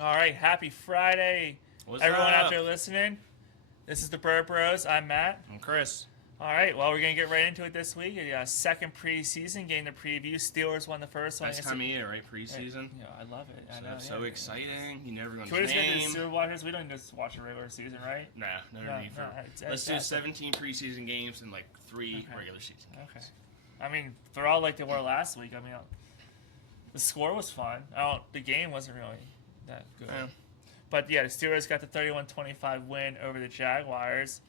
All right, happy Friday, What's everyone up? out there listening. This is the Burr Bros. I'm Matt. I'm Chris. All right, well, we're gonna get right into it this week. Second preseason game to preview. Steelers won the first one. Best time of year, right? Preseason. Yeah, I love it. I So, know. so yeah. exciting. You never know Can we his just get to the name. Super Watchers? We don't just watch a regular season, right? Nah, no No, need for. no, Let's do it's- 17 preseason games and like 3 Okay. regular season games. Okay. I mean, they're all like they were last week. I mean, the score was fun. The game wasn't really that good. Yeah. But yeah, the Steelers got the 31-25 win over the Jaguars.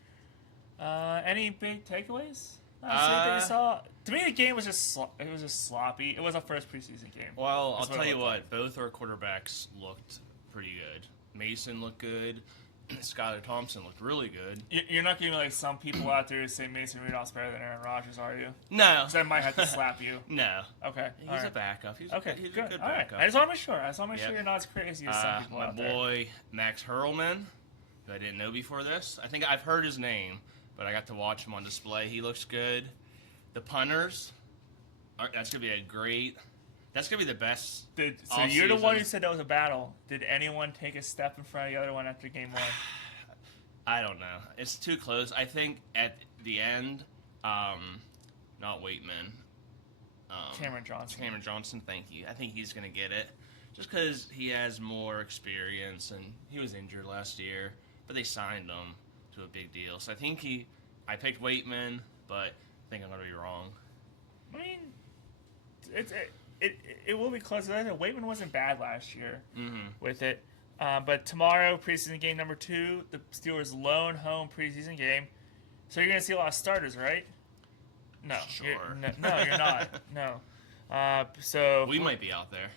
Any big takeaways? That you saw? To me, the game was just it was just sloppy. It was our first preseason game. Well, I'll That's what tell it you looked what. Both our quarterbacks looked pretty good. Mason looked good. Skylar Thompson looked really good. You're not giving like some people out there who say Mason Rudolph's better than Aaron Rodgers, are you? No. Because I might have to slap you. No. Okay. He's all a right. backup. He's Okay, he's good. a good All right. backup. I just want to make sure. Yep. You're not as crazy as some people My out there. boy Max Hurlman, who I didn't know before this. I think I've heard his name, but I got to watch him on display. He looks good. The punters, that's gonna be a great. That's gonna be the best. So all you're the one who season. said that was a battle. Did anyone take a step in front of the other one after game one? I don't know. It's too close. I think at the end, not Waitman. Cameron Johnson. Cameron Johnson, thank you. I think he's gonna get it, just because he has more experience and he was injured last year, but they signed him to a big deal. So I think I picked Waitman, but I think I'm gonna be wrong. I mean, it will be close. Waitman wasn't bad last year with it. But tomorrow, preseason game number 2, the Steelers' lone home preseason game. So you're going to see a lot of starters, right? No. Sure. No, you're not. No. So We might be out there.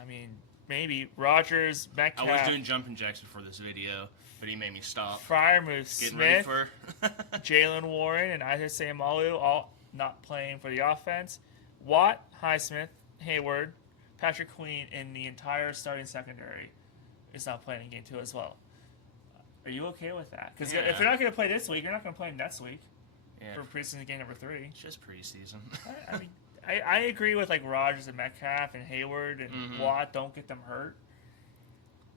I mean, maybe Rodgers, Metcalf, I was doing jumping jacks before this video, but he made me stop. Freiermuth, Getting ready Smith, for. Jalen Warren, and Isaiah Seumalo all not playing for the offense. Watt, Highsmith, Hayward, Patrick Queen, and the entire starting secondary is not playing in game 2 as well. Are you okay with that? Because Yeah. if you're not going to play this week, you're not going to play next week Yeah. for preseason game number 3. It's just preseason. I mean, I agree with like Rodgers and Metcalf and Hayward and Watt. Don't get them hurt.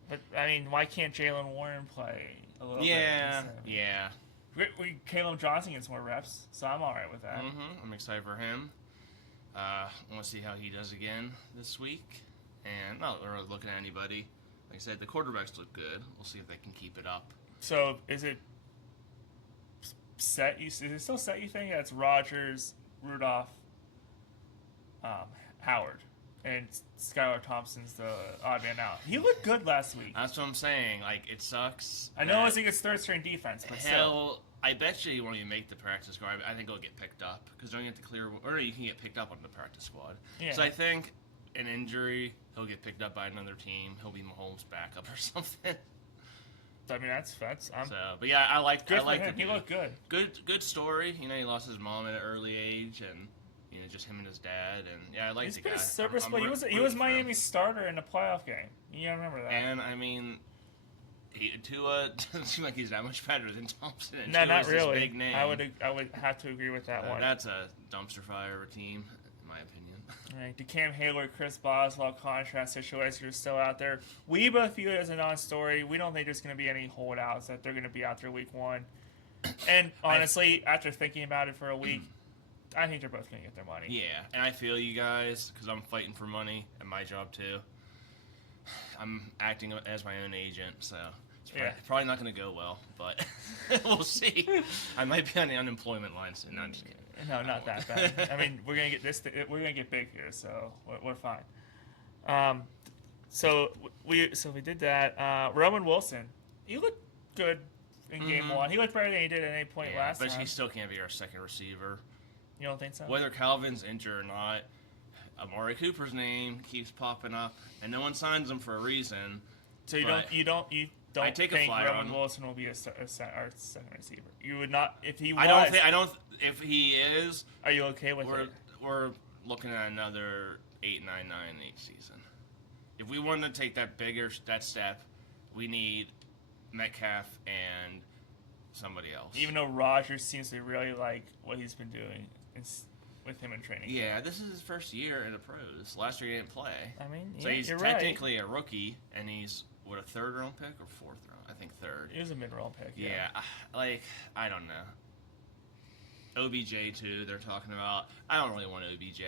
But I mean, why can't Jalen Warren play a little Yeah, bit? yeah. Caleb Johnson gets more reps, so I'm all right with that. I'm excited for him. I want to see how he does again this week. And not really looking at anybody. Like I said, the quarterbacks look good. We'll see if they can keep it up. So is it set? Is it still set? You think that's Rodgers, Rudolph, Howard, and Skylar Thompson's the odd man out. He looked good last week. That's what I'm saying. Like, it sucks. I know it's against third string defense, but still. Hell, I bet you won't even make the practice squad. I think he'll get picked up because don't you have to clear, or you can get picked up on the practice squad. Yeah. So I think an injury, he'll get picked up by another team. He'll be Mahomes' backup or something. I mean, that's So, but yeah, I like. good I like for him. the He looked good. Good story. You know, he lost his mom at an early age, and you know, just him and his dad. And yeah, I like He's the been guy. a service, I'm but he rooting was for him. Miami's starter in the playoff game. You gotta remember that. And I mean, Tua doesn't seem like he's that much better than Thompson. And No, Tua's not this really. Big name. I would have to agree with that one. That's a dumpster fire of a team, in my opinion. Right, the Cam Hayward, Chris Boswell contrast situation is still out there. We both view it as a non-story. We don't think there's going to be any holdouts that they're going to be out there week 1. And honestly, after thinking about it for a week, I think they're both going to get their money. Yeah, and I feel you guys because I'm fighting for money at my job too. I'm acting as my own agent, so it's probably not going to go well, but we'll see. I might be on the unemployment line soon. No, I'm just kidding. No, not that bad. I mean, we're gonna get this. We're gonna get big here, so we're fine. So we did that. Roman Wilson, he looked good in game 1. He looked better than he did at any point last but time. he still can't be our second receiver. You don't think so? Whether Calvin's injured or not, Amari Cooper's name keeps popping up, and no one signs him for a reason. So you don't I take a think flyer Roman on him. Wilson will be our second receiver? You would not if he was. I don't. If he is, Are you okay with it? we're looking at another 8-9-9 season. If we want to take that step, we need Metcalf and somebody else. Even though Rodgers seems to really like what he's been doing, with him in training. Yeah, this is his first year in the pros. Last year he didn't play. I mean, So yeah, he's you're technically a rookie, and he's, what, a third-round pick or fourth-round? I think third. It was a mid-round pick. Yeah, I don't know. OBJ, too, they're talking about. I don't really want OBJ.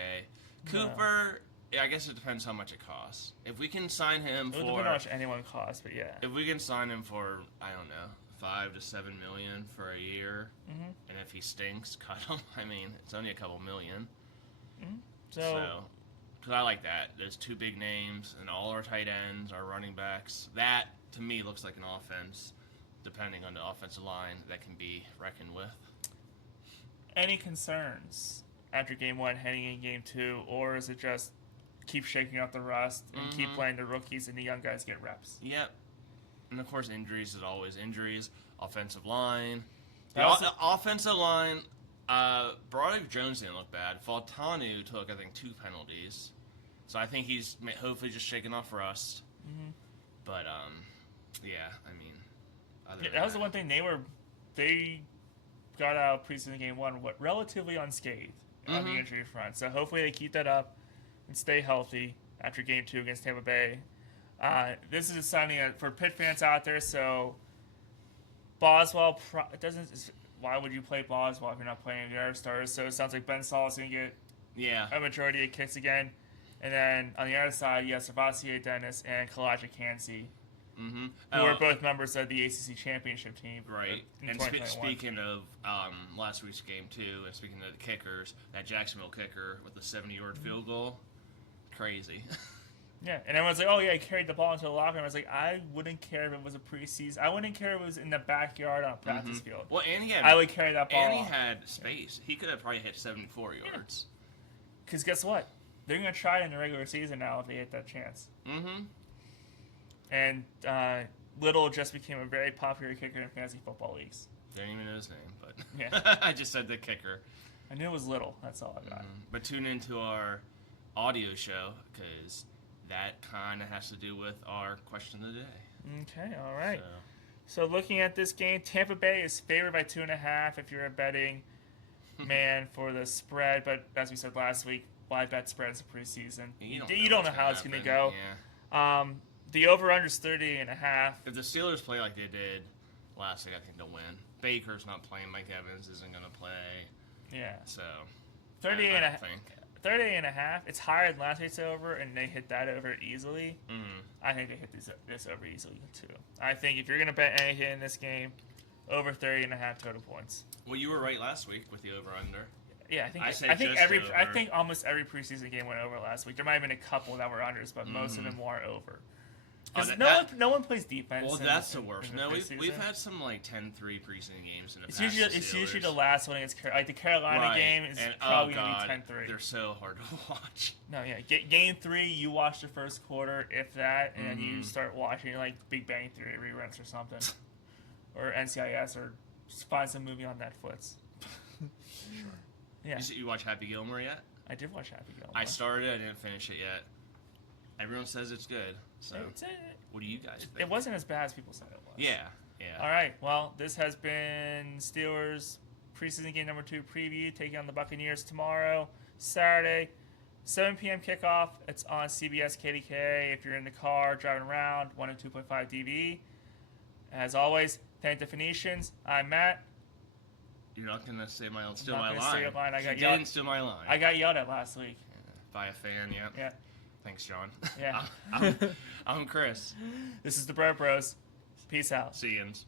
Cooper, I guess it depends how much it costs. If we can sign him It would depend on how much anyone costs, but yeah. If we can sign him for, I don't know, 5 to 7 million for a year, and if he stinks, cut him. I mean, it's only a couple million. So, because I like that. There's two big names, and all our tight ends, our running backs. That, to me, looks like an offense, depending on the offensive line, that can be reckoned with. Any concerns after game 1 heading in game 2, or is it just keep shaking up the rust and keep playing the rookies and the young guys get reps? Yep. And of course, injuries is always injuries. Offensive line. Offensive line, Broderick Jones didn't look bad. Faltanu took, I think, 2 penalties. So I think he's hopefully just shaking off rust. But, yeah, I mean. That was the one thing they got out preseason game 1 relatively unscathed on the injury front. So hopefully they keep that up and stay healthy after game 2 against Tampa Bay. This is something for Pitt fans out there. So Boswell why would you play Boswell if you're not playing the other stars? So it sounds like Ben Saul is going to get a majority of kicks again. And then on the other side, you have Savasier Dennis and Kalajic Hansey, who are both members of the ACC championship team. Right. And speaking of last week's game, too, and speaking of the kickers, that Jacksonville kicker with the 70-yard field goal, crazy. Yeah, and everyone's like, oh, yeah, he carried the ball into the locker room. I was like, I wouldn't care if it was a preseason. I wouldn't care if it was in the backyard on a practice field. Well, and I would carry that ball. And he had space. He could have probably hit 74 yards. Because guess what? They're going to try it in the regular season now if they hit that chance. And Little just became a very popular kicker in fantasy football leagues. Didn't even know his name, but yeah. I just said the kicker. I knew it was Little. That's all I got. But tune into our audio show because that kind of has to do with our question of the day. Okay, all right. So looking at this game, Tampa Bay is favored by 2.5 if you're a betting man for the spread. But as we said last week, why bet spreads in preseason? You don't know how it's going to go. Yeah. The over-under is 30.5. If the Steelers play like they did last week, I think they'll win. Baker's not playing. Mike Evans isn't going to play. Yeah. So 30.5. 30.5. It's higher than last week's over, and they hit that over easily. I think they hit this over easily too. I think if you're going to bet anything in this game, over 30.5 total points. Well, you were right last week with the over/under. Yeah, I think almost every preseason game went over last week. There might have been a couple that were unders, but most of them were over. Because no one plays defense. Well, that's the worst. No, we've had some like 10-3 preseason games in the past. It's usually the last one against the Carolina game is probably going to be 10-3. They're so hard to watch. No, yeah. Game 3, you watch the first quarter, if that, and then you start watching like Big Bang Theory reruns or something, or NCIS, or just find some movie on Netflix. Sure. Yeah. You watch Happy Gilmore yet? I did watch Happy Gilmore. I started. I didn't finish it yet. Everyone says it's good. So, what do you guys think? It wasn't as bad as people said it was. Yeah. All right. Well, this has been Steelers preseason game number 2 preview, taking on the Buccaneers tomorrow, Saturday, 7 p.m. kickoff. It's on CBS KDK. If you're in the car driving around, 102.5 DB. As always, thank the Phoenicians. I'm Matt. You're not going to say my line. Steal my line. You didn't steal my line. I got yelled at last week. By a fan, yeah. Yeah. Thanks, John. Yeah. I'm Chris. This is the Bro Bros. Peace out. See yous.